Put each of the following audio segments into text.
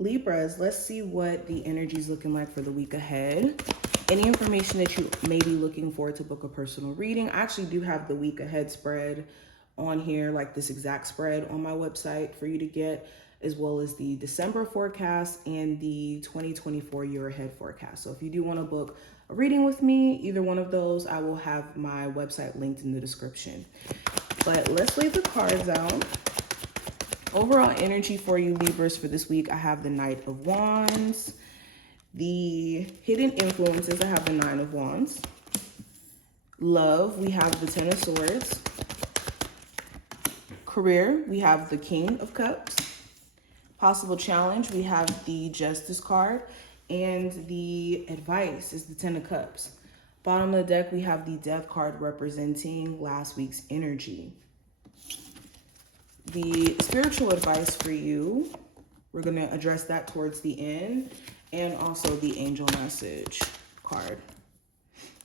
Libras, let's see what the energy is looking like for the week ahead. Any information that you may be looking for to book a personal reading. I actually do have the week ahead spread on here, like this exact spread on my website for you to get, as well as the December forecast and the 2024 year ahead forecast. So if you do want to book a reading with me, either one of those, I will have my website linked in the description. But let's lay the cards out. Overall energy for you Libras for this week, I have the Knight of Wands. The hidden influences, I have the Nine of Wands. Love, we have the Ten of Swords. Career, we have the King of Cups. Possible challenge, we have the Justice card. And the advice is the Ten of Cups. Bottom of the deck, we have the Death card representing last week's energy. The spiritual advice for you, we're going to address that towards the end, and also the angel message card.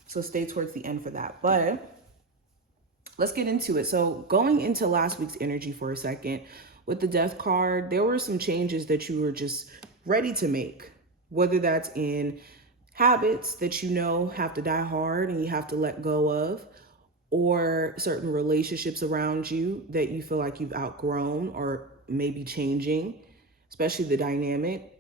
So stay towards the end for that. But let's get into it. So going into last week's energy for a second, with the Death card, there were some changes that you were just ready to make, whether that's in habits that you know have to die hard and you have to let go of, or certain relationships around you that you feel like you've outgrown or maybe changing, especially the dynamic.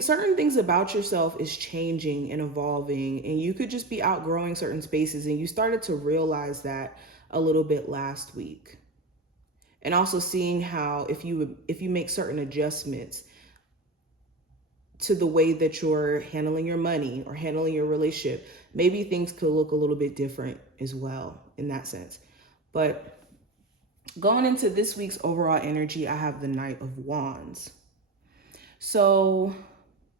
Certain things about yourself is changing and evolving, and you could just be outgrowing certain spaces, and you started to realize that a little bit last week. And also seeing how if you make certain adjustments to the way that you're handling your money or handling your relationship, maybe things could look a little bit different as well in that sense. But going into this week's overall energy, I have the Knight of Wands. So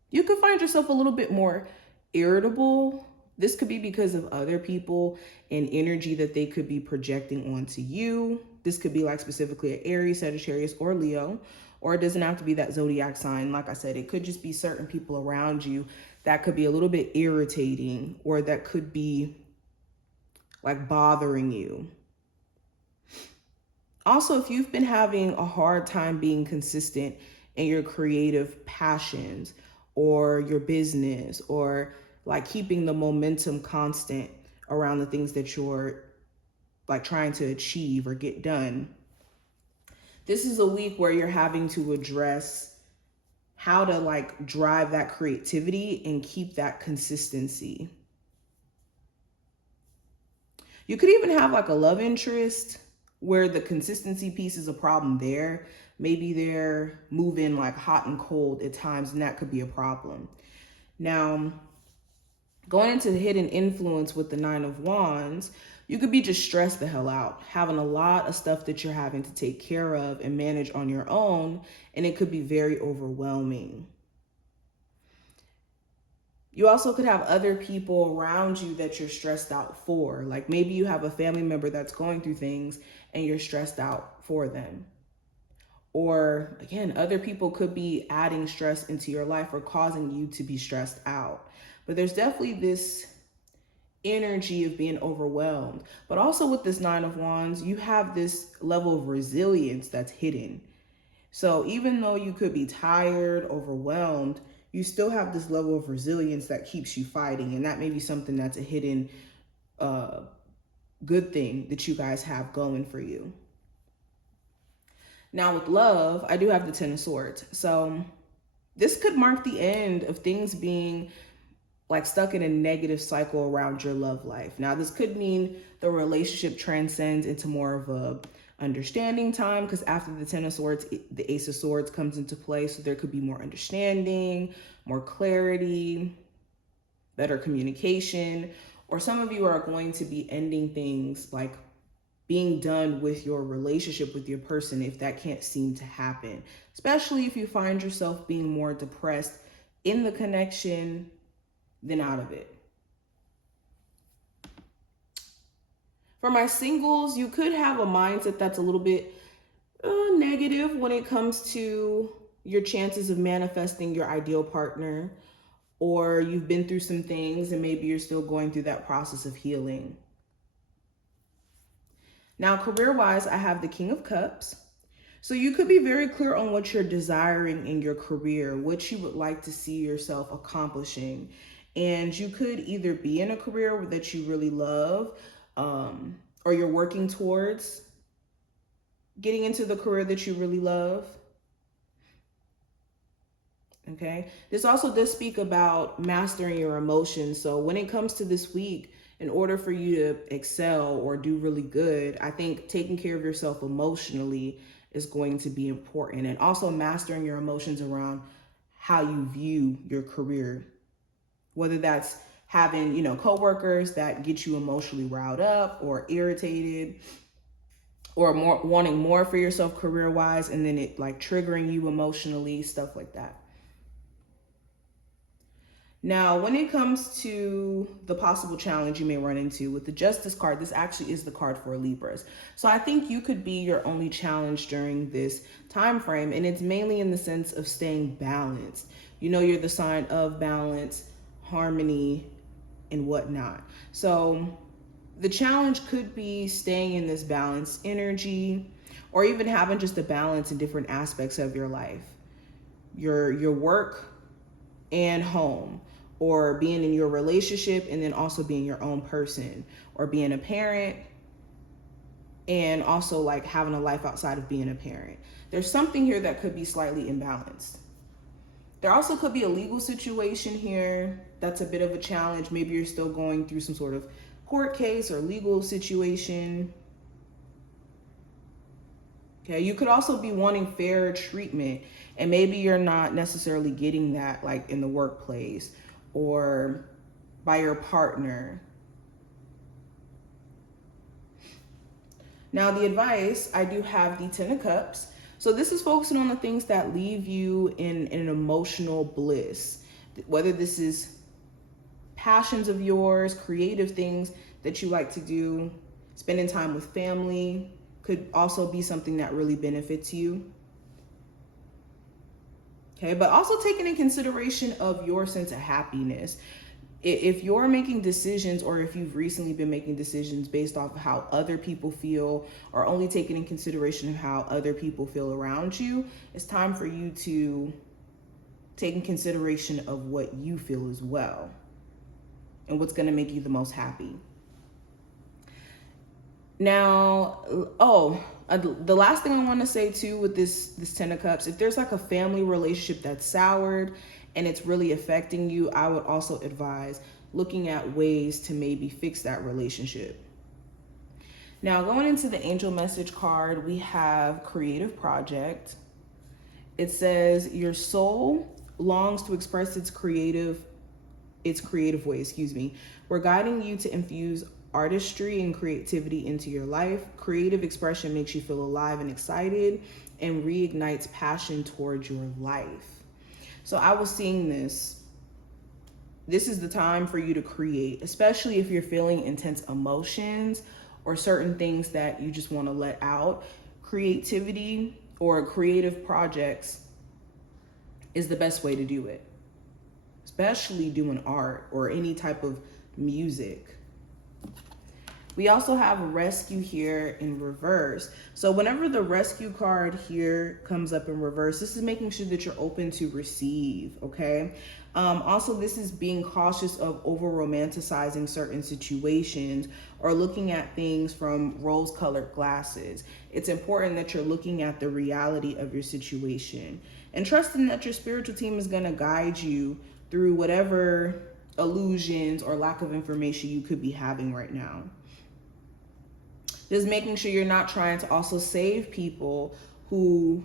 you could find yourself a little bit more irritable. This could be because of other people and energy that they could be projecting onto you. This could be like specifically an Aries, Sagittarius, or Leo. Or it doesn't have to be that zodiac sign. Like I said, it could just be certain people around you that could be a little bit irritating, or that could be like bothering you. Also, if you've been having a hard time being consistent in your creative passions or your business, or like keeping the momentum constant around the things that you're like trying to achieve or get done, this is a week where you're having to address how to like drive that creativity and keep that consistency. You could even have like a love interest where the consistency piece is a problem there. Maybe they're moving like hot and cold at times, and that could be a problem. Now, going into the hidden influence with the Nine of Wands, you could be just stressed the hell out, having a lot of stuff that you're having to take care of and manage on your own, and it could be very overwhelming. You also could have other people around you that you're stressed out for. Like maybe you have a family member that's going through things and you're stressed out for them. Or again, other people could be adding stress into your life or causing you to be stressed out. But there's definitely this energy of being overwhelmed. But also with this Nine of Wands, you have this level of resilience that's hidden. So even though you could be tired, overwhelmed, you still have this level of resilience that keeps you fighting. And that may be something that's a hidden good thing that you guys have going for you. Now with love, I do have the Ten of Swords. So this could mark the end of things being like stuck in a negative cycle around your love life. Now, this could mean the relationship transcends into more of a understanding time, because after the Ten of Swords, the Ace of Swords comes into play. So there could be more understanding, more clarity, better communication, or some of you are going to be ending things like being done with your relationship with your person if that can't seem to happen, especially if you find yourself being more depressed in the connection than out of it. For my singles, you could have a mindset that's a little bit negative when it comes to your chances of manifesting your ideal partner, or you've been through some things and maybe you're still going through that process of healing. Now, career-wise, I have the King of Cups. So you could be very clear on what you're desiring in your career, what you would like to see yourself accomplishing. And you could either be in a career that you really love, or you're working towards getting into the career that you really love. Okay. This also does speak about mastering your emotions. So when it comes to this week, in order for you to excel or do really good, I think taking care of yourself emotionally is going to be important, and also mastering your emotions around how you view your career, whether that's having, coworkers that get you emotionally riled up or irritated, or more wanting more for yourself career wise, and then it like triggering you emotionally, stuff like that. Now, when it comes to the possible challenge you may run into with the Justice card, this actually is the card for Libras. So I think you could be your only challenge during this time frame, and it's mainly in the sense of staying balanced. You're the sign of balance, harmony, and whatnot. So the challenge could be staying in this balanced energy, or even having just a balance in different aspects of your life, your work and home, or being in your relationship and then also being your own person, or being a parent and also like having a life outside of being a parent. There's something here that could be slightly imbalanced. There also could be a legal situation here that's a bit of a challenge. Maybe you're still going through some sort of court case or legal situation. Okay, you could also be wanting fair treatment, and maybe you're not necessarily getting that like in the workplace or by your partner. Now, the advice, I do have the 10 of Cups. So this is focusing on the things that leave you in an emotional bliss, whether this is passions of yours, creative things that you like to do, spending time with family could also be something that really benefits you. Okay, but also taking in consideration of your sense of happiness. If you're making decisions, or if you've recently been making decisions based off of how other people feel, or only taking in consideration of how other people feel around you, it's time for you to take in consideration of what you feel as well and what's going to make you the most happy. Now, the last thing I want to say too with this 10 of Cups, if there's like a family relationship that's soured and it's really affecting you, I would also advise looking at ways to maybe fix that relationship. Now, going into the angel message card, we have creative project. It says your soul longs to express its creative way. We're guiding you to infuse artistry and creativity into your life. Creative expression makes you feel alive and excited and reignites passion towards your life. So I was seeing this. This is the time for you to create, especially if you're feeling intense emotions or certain things that you just want to let out. Creativity or creative projects is the best way to do it, especially doing art or any type of music. We also have rescue here in reverse. So whenever the rescue card here comes up in reverse, this is making sure that you're open to receive, okay? Also, this is being cautious of over romanticizing certain situations or looking at things from rose-colored glasses. It's important that you're looking at the reality of your situation and trusting that your spiritual team is going to guide you through whatever illusions or lack of information you could be having right now. Just making sure you're not trying to also save people who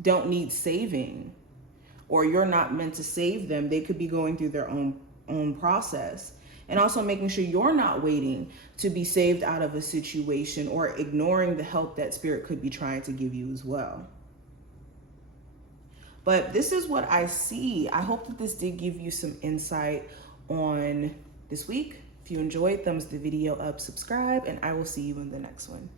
don't need saving, or you're not meant to save them. They could be going through their own process. And also making sure you're not waiting to be saved out of a situation or ignoring the help that spirit could be trying to give you as well. But this is what I see. I hope that this did give you some insight on this week. If you enjoyed, thumbs the video up, subscribe, and I will see you in the next one.